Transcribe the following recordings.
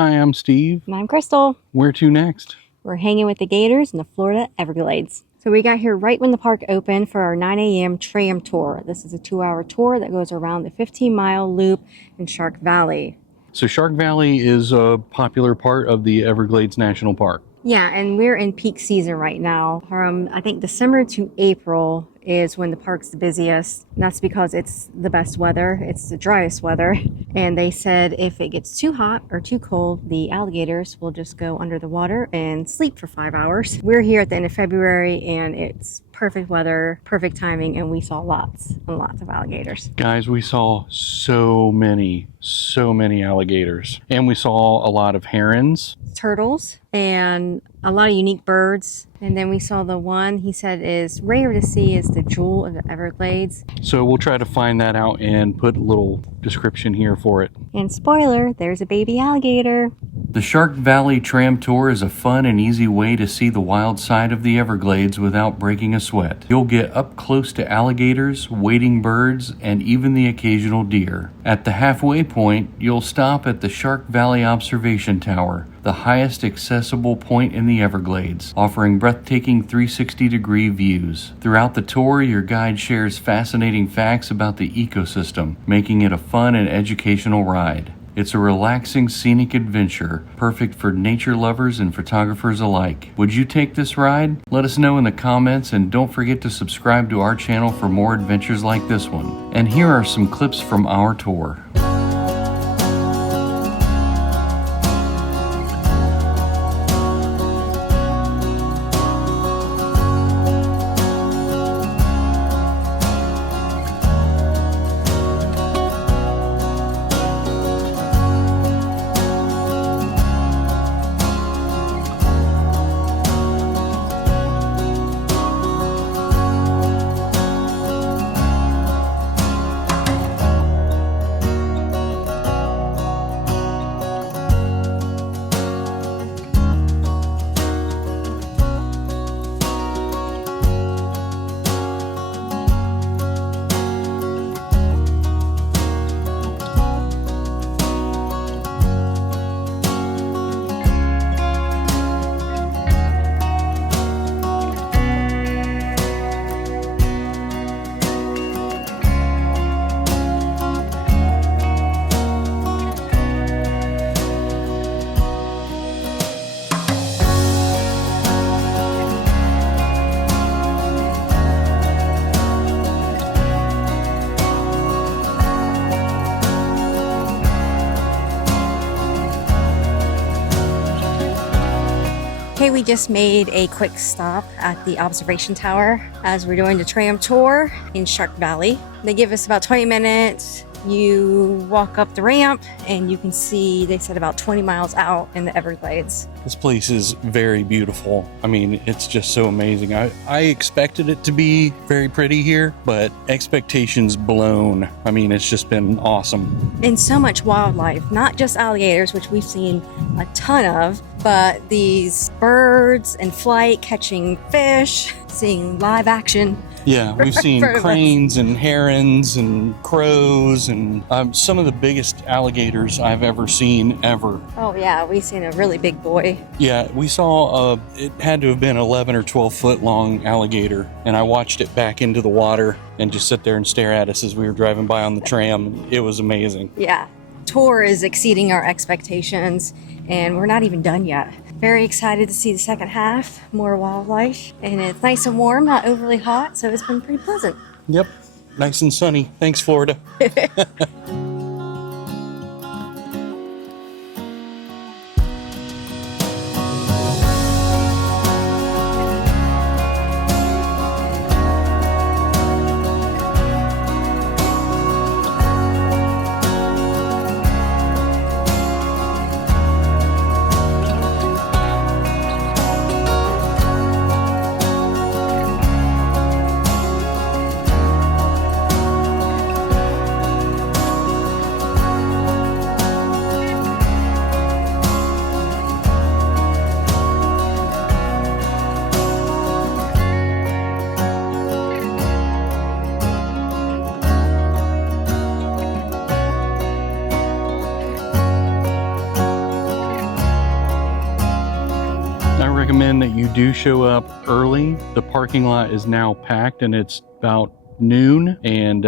Hi, I'm Steve. And I'm Crystal. Where to next? We're hanging with the Gators in the Florida Everglades. So we got here right when the park opened for our 9 a.m. tram tour. This is a 2-hour tour that goes around the 15-mile loop in Shark Valley. So Shark Valley is a popular part of the Everglades National Park. Yeah, and we're in peak season right now. From I think December to April is when the park's the busiest. And that's because it's the best weather. It's the driest weather. And they said if it gets too hot or too cold, the alligators will just go under the water and sleep for 5 hours. We're here at the end of February and it's perfect weather, perfect timing, and we saw lots and lots of alligators. Guys, we saw so many alligators. And we saw a lot of herons. Turtles and a lot of unique birds. And then we saw the one he said is rare to see is the jewel of the Everglades. So we'll try to find that out and put a little description here for it. And spoiler, there's a baby alligator. The Shark Valley Tram Tour is a fun and easy way to see the wild side of the Everglades without breaking a sweat. You'll get up close to alligators, wading birds, and even the occasional deer. At the halfway point, you'll stop at the Shark Valley Observation Tower, the highest accessible point in the Everglades, offering breathtaking 360-degree views. Throughout the tour, your guide shares fascinating facts about the ecosystem, making it a fun and educational ride. It's a relaxing, scenic adventure, perfect for nature lovers and photographers alike. Would you take this ride? Let us know in the comments, and don't forget to subscribe to our channel for more adventures like this one. And here are some clips from our tour. Okay, we just made a quick stop at the observation tower as we're doing the tram tour in Shark Valley. They give us about 20 minutes. You walk up the ramp and you can see, they said, about 20 miles out in the Everglades. This place is very beautiful. I mean, it's just so amazing. I expected it to be very pretty here, but expectations blown. I mean, it's just been awesome. And so much wildlife, not just alligators, which we've seen a ton of, but these birds in flight catching fish, seeing live action. Yeah, we've seen cranes and herons and crows and some of the biggest alligators I've ever seen ever. Oh yeah, we've seen a really big boy. Yeah, we saw it had to have been 11 or 12 foot long alligator, and I watched it back into the water and just sit there and stare at us as we were driving by on the tram. It was amazing. Yeah, tour is exceeding our expectations and we're not even done yet. Very excited to see the second half, more wildlife, and it's nice and warm, not overly hot, so it's been pretty pleasant. Yep, nice and sunny. Thanks, Florida. recommend that you do show up early. The parking lot is now packed and it's about noon, and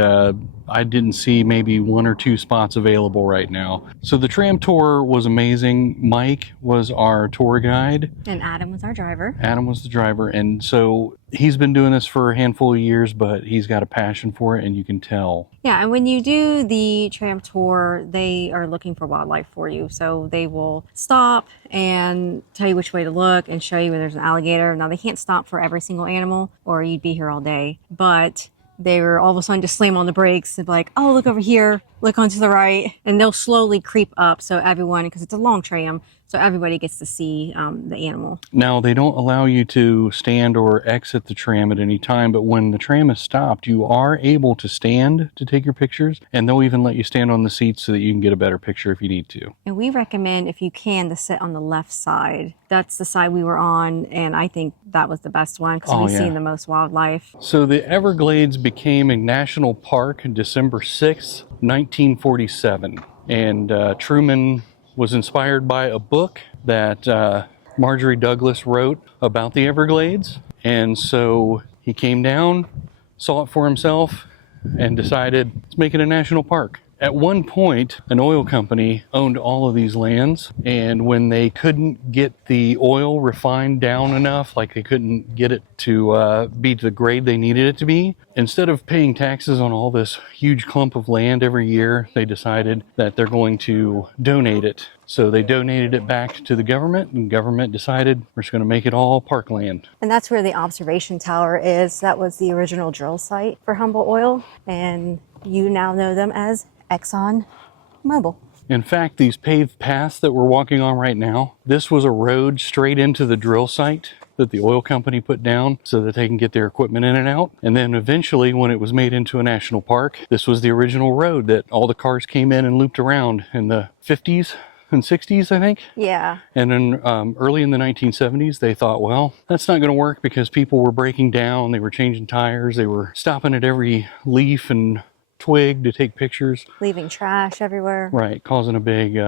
I didn't see maybe 1 or 2 spots available right now. So the tram tour was amazing. Mike was our tour guide. And Adam was our driver. Adam was the driver, and so he's been doing this for a handful of years, but he's got a passion for it, and you can tell. Yeah, and when you do the tram tour, they are looking for wildlife for you. So they will stop and tell you which way to look and show you where there's an alligator. Now, they can't stop for every single animal or you'd be here all day, but they were all of a sudden just slam on the brakes and be like, oh, look over here, look onto the right. And they'll slowly creep up so everyone, because it's a long tram, so everybody gets to see the animal. Now, they don't allow you to stand or exit the tram at any time, but when the tram is stopped, you are able to stand to take your pictures, and they'll even let you stand on the seats so that you can get a better picture if you need to. And we recommend, if you can, to sit on the left side. That's the side we were on, and I think that was the best one because we've seen the most wildlife. So the Everglades became a national park on December 6th, 1947, and Truman was inspired by a book that Marjorie Douglas wrote about the Everglades. And so he came down, saw it for himself, and decided, let's make it a national park. At one point, an oil company owned all of these lands, and when they couldn't get the oil refined down enough, like they couldn't get it to be to the grade they needed it to be, instead of paying taxes on all this huge clump of land every year, they decided that they're going to donate it. So they donated it back to the government, and government decided we're just going to make it all parkland. And that's where the observation tower is. That was the original drill site for Humboldt Oil, and you now know them as Exxon Mobil. In fact, these paved paths that we're walking on right now, this was a road straight into the drill site that the oil company put down so that they can get their equipment in and out. And then eventually, when it was made into a national park, this was the original road that all the cars came in and looped around in the 50s and 60s, I think. Yeah. And then early in the 1970s, they thought, well, that's not going to work because people were breaking down, they were changing tires, they were stopping at every leaf and twig to take pictures. Leaving trash everywhere. Right, causing a big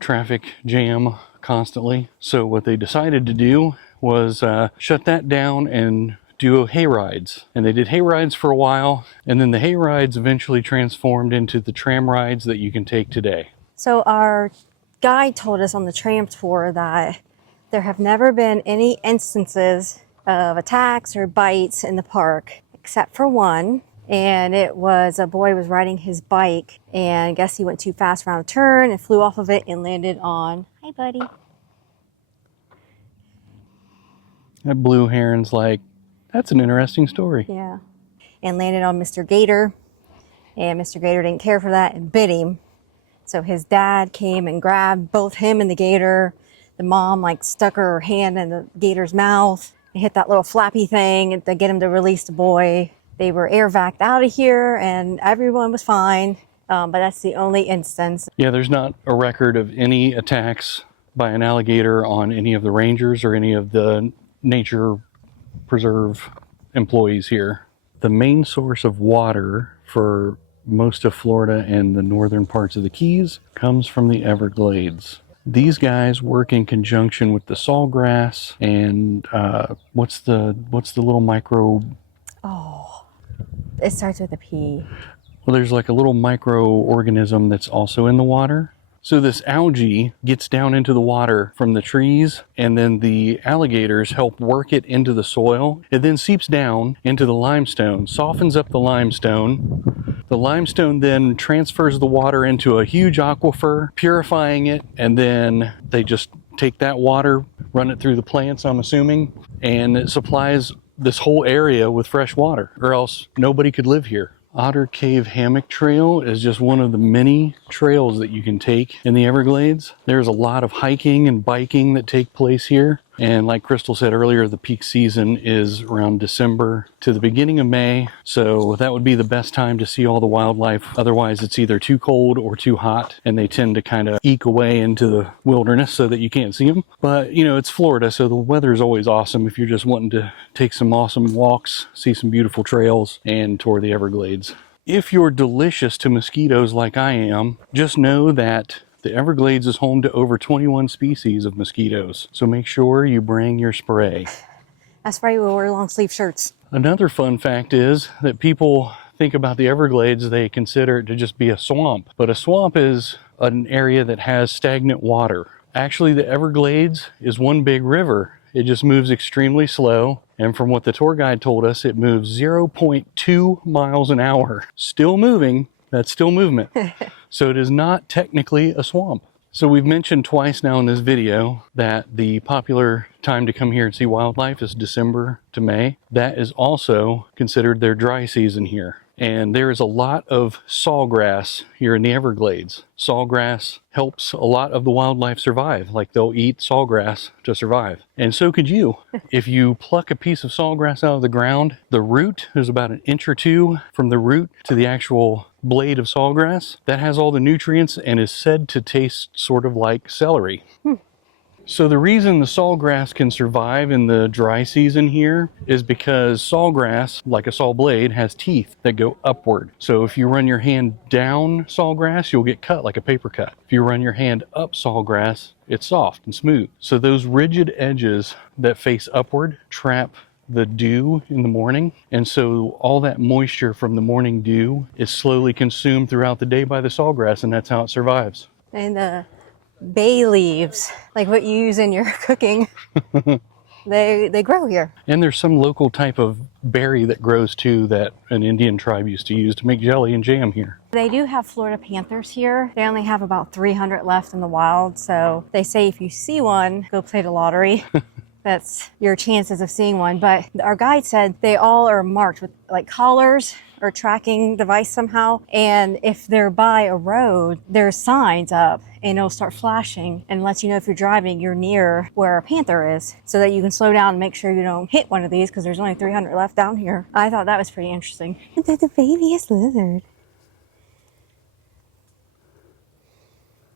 traffic jam constantly. So what they decided to do was shut that down and do hay rides. And they did hay rides for a while, and then the hay rides eventually transformed into the tram rides that you can take today. So our guide told us on the tram tour that there have never been any instances of attacks or bites in the park, except for one. And it was a boy was riding his bike, and I guess he went too fast around a turn and flew off of it and landed on, hi buddy. That blue heron's like, that's an interesting story. Yeah. And landed on Mr. Gator, and Mr. Gator didn't care for that and bit him. So his dad came and grabbed both him and the gator. The mom like stuck her hand in the gator's mouth and hit that little flappy thing to get him to release the boy. They were air vac'd out of here and everyone was fine, but that's the only instance. Yeah, there's not a record of any attacks by an alligator on any of the rangers or any of the nature preserve employees here. The main source of water for most of Florida and the northern parts of the Keys comes from the Everglades. These guys work in conjunction with the sawgrass and what's the little microbe? Oh. It starts with a P. Well, there's like a little microorganism that's also in the water. So this algae gets down into the water from the trees, and then the alligators help work it into the soil. It then seeps down into the limestone, softens up the limestone. The limestone then transfers the water into a huge aquifer, purifying it, and then they just take that water, run it through the plants, I'm assuming, and it supplies this whole area with fresh water, or else nobody could live here. Otter Cave Hammock Trail is just one of the many trails that you can take in the Everglades. There's a lot of hiking and biking that take place here. And like Crystal said earlier, the peak season is around December to the beginning of May. So that would be the best time to see all the wildlife. Otherwise, it's either too cold or too hot, and they tend to kind of eke away into the wilderness so that you can't see them. But, you know, it's Florida, so the weather is always awesome if you're just wanting to take some awesome walks, see some beautiful trails, and tour the Everglades. If you're delicious to mosquitoes like I am, just know that the The Everglades is home to over 21 species of mosquitoes, so make sure you bring your spray. That's why we wear long sleeve shirts. Another fun fact is that people think about the Everglades, they consider it to just be a swamp. But a swamp is an area that has stagnant water. Actually, the Everglades is one big river. It just moves extremely slow. And from what the tour guide told us, it moves 0.2 miles an hour. Still moving, that's still movement. So it is not technically a swamp. So we've mentioned twice now in this video that the popular time to come here and see wildlife is December to May. That is also considered their dry season here. And there is a lot of sawgrass here in the Everglades. Sawgrass helps a lot of the wildlife survive. Like they'll eat sawgrass to survive. And so could you. If you pluck a piece of sawgrass out of the ground, the root, there's about an inch or two from the root to the actual blade of sawgrass. That has all the nutrients and is said to taste sort of like celery. So the reason the sawgrass can survive in the dry season here is because sawgrass, like a saw blade, has teeth that go upward. So if you run your hand down sawgrass, you'll get cut like a paper cut. If you run your hand up sawgrass, it's soft and smooth. So those rigid edges that face upward trap the dew in the morning, and so all that moisture from the morning dew is slowly consumed throughout the day by the sawgrass, and that's how it survives. And the bay leaves, like what you use in your cooking, they grow here. And there's some local type of berry that grows too that an Indian tribe used to use to make jelly and jam here. They do have Florida panthers here. They only have about 300 left in the wild, so they say if you see one, go play the lottery. That's your chances of seeing one. But our guide said they all are marked with like collars or tracking device somehow. And if they're by a road, there's signs up and it'll start flashing and lets you know if you're driving, you're near where a panther is, so that you can slow down and make sure you don't hit one of these because there's only 300 left down here. I thought that was pretty interesting. And they're the babyest lizard.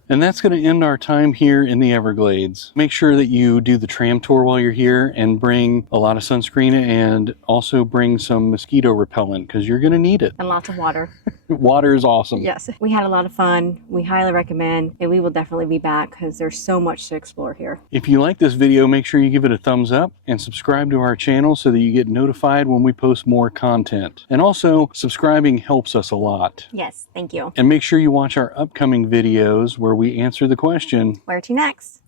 And that's going to end our time here in the Everglades. Make sure that you do the tram tour while you're here and bring a lot of sunscreen and also bring some mosquito repellent because you're going to need it. And lots of water. Water is awesome. Yes, we had a lot of fun. We highly recommend, and we will definitely be back because there's so much to explore here. If you like this video, make sure you give it a thumbs up and subscribe to our channel so that you get notified when we post more content. And also, subscribing helps us a lot. Yes, thank you. And make sure you watch our upcoming videos where we answer the question, Where to next?